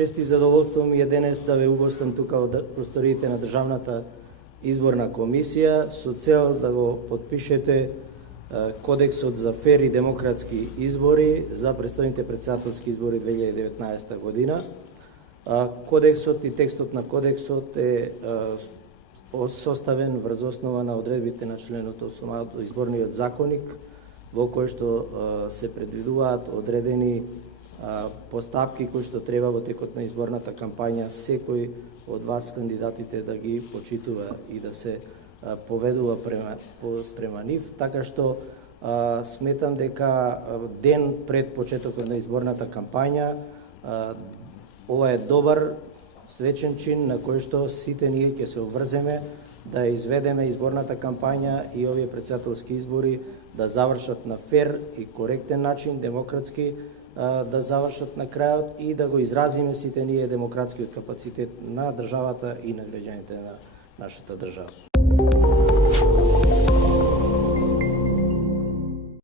Чест и задоволство ми е денес да ве угостам тука од просториите на Државната изборна комисија со цел да го подпишете Кодексот за фер и демократски избори за престојните претседателски избори 2019 година. Кодексот и текстот на кодексот е составен врз основа на одредбите на членот 8 од изборниот законник, во кој што се предвидуваат одредени постапки кои што треба во текот на изборната кампања секој од вас кандидатите да ги почитува и да се поведува спрема нив, така што сметам дека ден пред почетокот на изборната кампања ова е добар свечен чин на кој што сите ние ќе се обврземе да изведеме изборната кампања и овие претседателски избори да завршат на фер и коректен начин, демократски, да завршат на крајот и да го изразиме сите ние демократскиот капацитет на државата и на граѓаните на нашата држава.